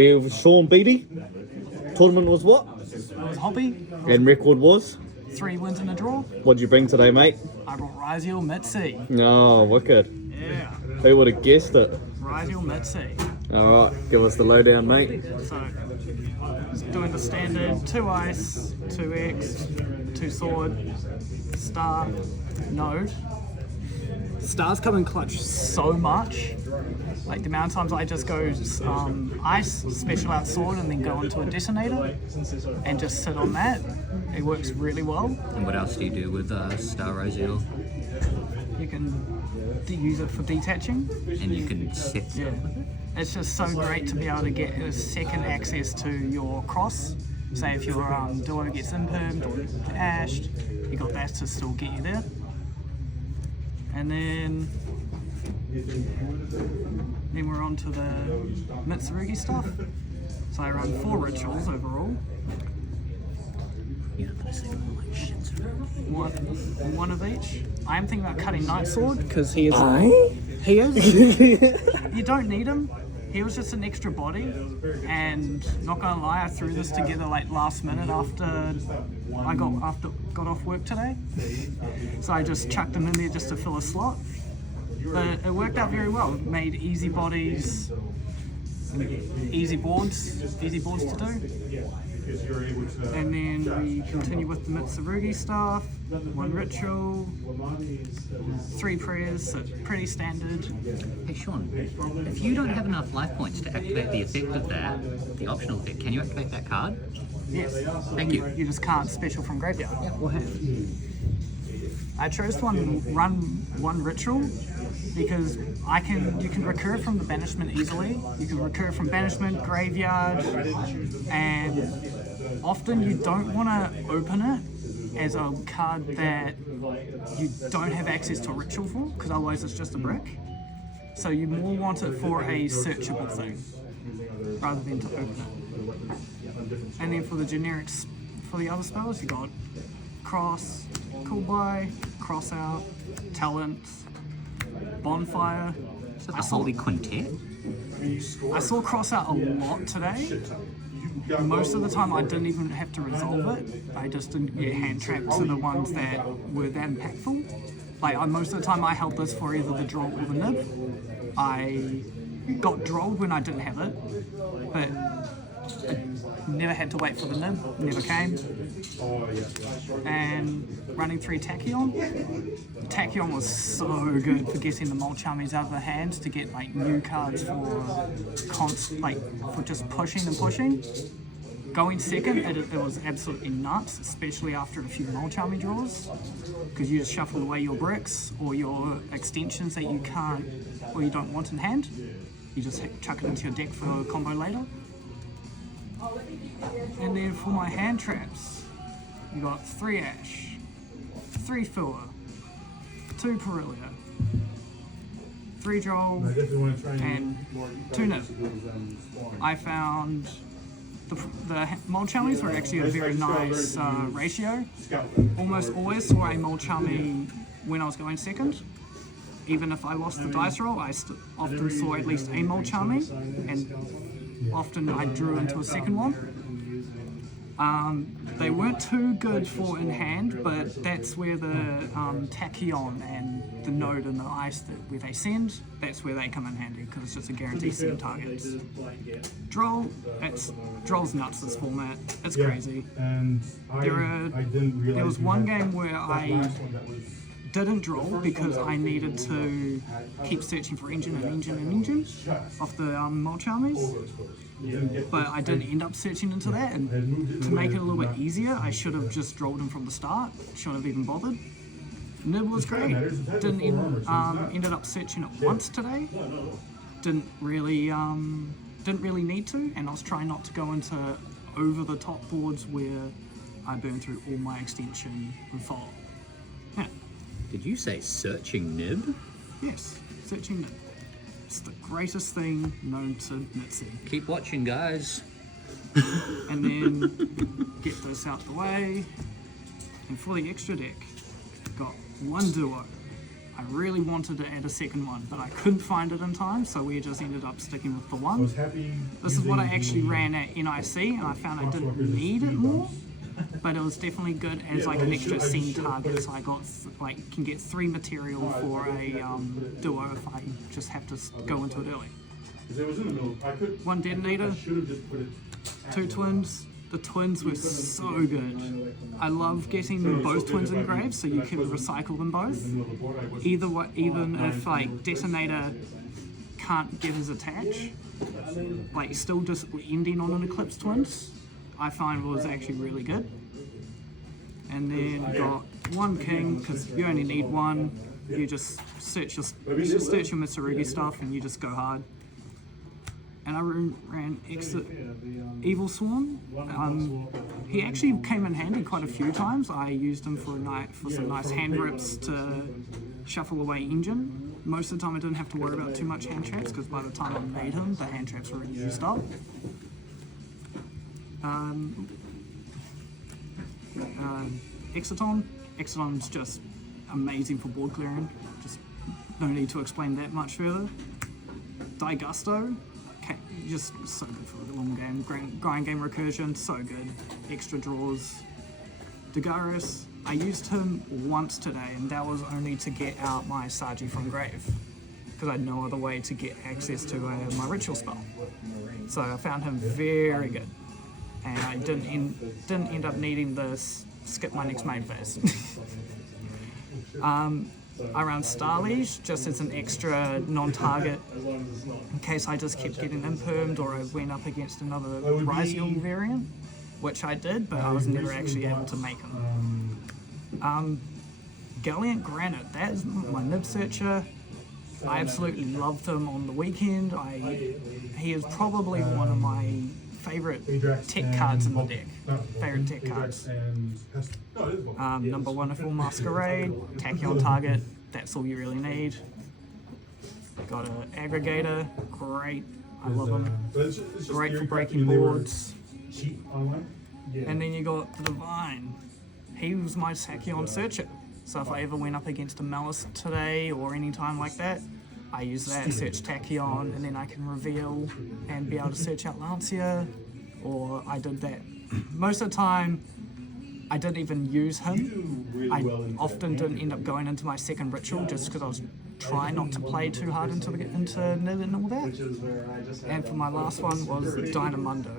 with Shaun Beatty. Tournament was what? It was hobby. And record was? 3 wins and a draw. What'd you bring today, mate? I brought Ryzeal Mitsurugi. Oh, wicked. Yeah. Who would have guessed it? Ryzeal Mitsurugi. Alright, give us the lowdown, mate. So, doing the standard 2 ice, 2x, 2 sword, star, node. Stars come in clutch so much. Like the amount of times I just go ice, special out sword, and then go onto a detonator and just sit on that. It works really well. And what else do you do with Star Ryzeal? You can use it for detaching. And you can set stuff with it? It's just so great to be able to get a second access to your cross. Say if your duo gets impermed or ashed, you got that to still get you there. And then we're on to the Mitsurugi stuff. So I run 4 rituals overall. You're not going to say like Shinsurugi. One of each. I am thinking about cutting Night Sword because he is. You don't need him. He was just an extra body, and not gonna lie, I threw this together like last minute after I got off work today. So I just chucked him in there just to fill a slot. But it worked out very well. It made easy bodies, easy boards to do. And then we continue with the Mitsurugi stuff. 1 ritual, 3 prayers, so pretty standard. Hey Shaun, if you don't have enough life points to activate the effect of that, the optional effect, can you activate that card? Yes. Thank you. You just can't special from graveyard. Yeah, or have. I chose to run 1 ritual because you can recur from the banishment easily. You can recur from banishment, graveyard, and often you don't want to open it as a card that you don't have access to a ritual for, because otherwise it's just a brick. So you more want it for a searchable thing rather than to open it. And then for the generics, for the other spells, you got cross, cool by, cross out, talent, bonfire. Is that the Holy Quintet? I saw cross out a lot today. Most of the time I didn't even have to resolve it. I just didn't get hand trapped to the ones that were that impactful. Like most of the time I held this for either the draw or the nib. I got drolled when I didn't have it, but I never had to wait for the nib, never came. And running 3 Tachyon. Tachyon was so good for getting the Molchamis out of the hand to get like new cards for for just pushing and pushing. Going second, it was absolutely nuts, especially after a few Molchami draws, because you just shuffle away your bricks or your extensions that you can't or you don't want in hand. You just chuck it into your deck for a combo later. And then for my hand traps, you got 3 Ash, 3 Fua, 2 Perilia, 3 Droll, and 2 Nib. I found the Molchamis were actually a very nice ratio. Almost always saw a Molchami when I was going second. Even if I lost the dice roll, I often saw at least a Molchami, and often I drew into a second one. They weren't too good for in hand, but that's where the Tachyon and the node and the ice where they send, that's where they come in handy, because it's just a guaranteed send targets. Droll's nuts, this format. It's crazy. There was one game where I didn't draw because I needed to keep searching for engine off the Molchamis. But I didn't end up searching into that, and to make it a little bit easier, I should have just drolled him from the start. Shouldn't have even bothered. Nib was great. Ended up searching it once today. Didn't really need to, and I was trying not to go into over the top boards where I burn through all my extension and fall. Yeah. Did you say searching nib? Yes, searching nib. It's the greatest thing known to Mitsu. Keep watching, guys. And then get this out the way. And for the extra deck, got 1 duo. I really wanted to add a second one, but I couldn't find it in time, so we just ended up sticking with the one. This is what I actually ran at NIC, and I found I didn't need it more, but it was definitely good as like an extra scene target, so I got can get 3 material for a duo if I just have to go into it early. 1 detonator, 2 twins. The twins were so good. I love getting both twins engraved so you can recycle them both. Even if like detonator can't get his attach, like still just ending on an Eclipse twins, I find was actually really good. And then got 1 king because you only need 1. You just search your Mitsurugi stuff and you just go hard. And I ran Evil Swarm. He actually came in handy quite a few times. I used him for some nice hand rips to shuffle away engine. Most of the time I didn't have to worry about too much hand traps because by the time I made him, the hand traps were already used up. Exciton's just amazing for board clearing. Just no need to explain that much further. Gusto. Just so good for the long game, grind game recursion, so good. Extra draws. Dagaris, I used him once today, and that was only to get out my Saji from grave, because I had no other way to get access to my ritual spell. So I found him very good, and I didn't end up needing to skip my next main phase. I ran Starliege just as an extra non-target in case I just kept getting impermed or I went up against another Ryzeal variant, which I did, but I was never actually able to make him. Gallant Granite, that is my nib searcher. I absolutely loved him on the weekend. He is probably one of my favourite tech cards in the deck. Favourite tech cards. Number 1 full Masquerade, Tachyon target, that's all you really need. Got an Aggregator, great, I love him. Great for breaking boards. And then you got the Divine. He was my Tachyon searcher. So if I ever went up against a Malice today or any time like that, I use that, search Tachyon, and then I can reveal and be able to search out Lancia, or I did that. Most of the time, I didn't even use him. I often didn't end up going into my second ritual just because I was trying not to play too hard into Nib and all that. And for my last one was Dynamundo.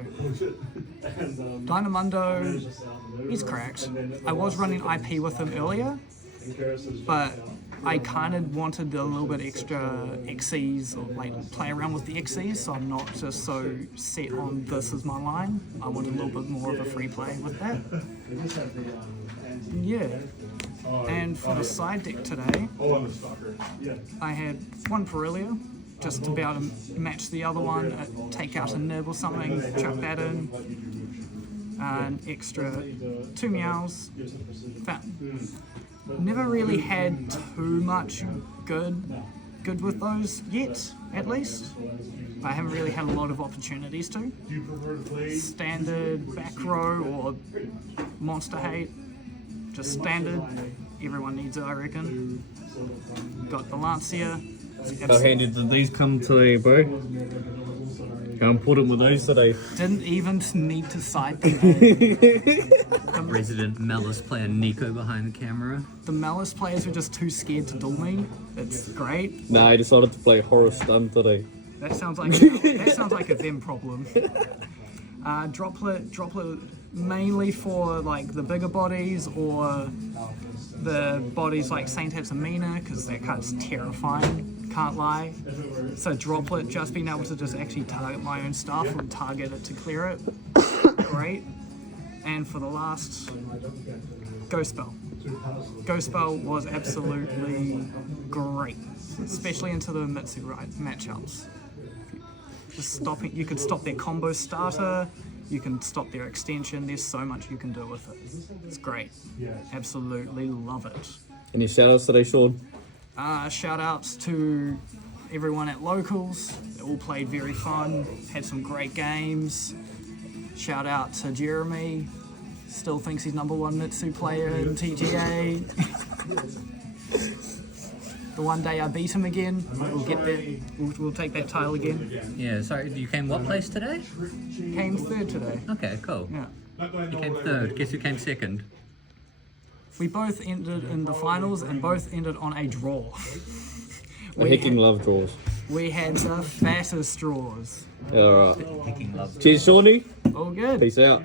Dynamundo, he's cracked. I was running IP with him earlier, but I kind of wanted a little bit extra XCs, or like play around with the XCs, so I'm not just so set on this as my line. I wanted a little bit more of a free play with that. Yeah. And for the side deck today, I had 1 Perilia, just to be able to match the other one, take out a nib or something, chuck that in. An extra 2 Meows. Never really had too much good with those yet, at least. I haven't really had a lot of opportunities to. Standard back row or monster hate, just standard. Everyone needs it, I reckon. Got the Lancia. How handy did these come today, bro? How important were those today? Didn't even need to side today. Resident Malice player Nico behind the camera. The Malice players were just too scared to duel me. It's great. Nah, I decided to play Horror Stun today. That sounds like a them problem. Droplet mainly for like the bigger bodies or the bodies like Saint Hepzibah, because that card's terrifying. Can't lie. So Droplet, just being able to just actually target my own stuff and target it to clear it, great. And for the last, Ghost Spell. Ghost Spell was absolutely great, especially into the Mitsurugi matchups. Just stopping, you could stop their combo starter, you can stop their extension, there's so much you can do with it. It's great. Absolutely love it. Any shout-outs today, Shaun? Shout outs to everyone at Locals. They all played very fun, had some great games. Shout out to Jeremy, still thinks he's #1 Mitsu player in TGA. the one day I beat him again, we'll get there. We'll take that title again. Yeah, sorry, you came what place today? Came third today. Okay, cool. Yeah. You came third. Guess who came second? We both ended in the finals and both ended on a draw. I hecking love draws. We had the fattest draws. Alright. Hecking love. Cheers, Shawnee. All good. Peace out.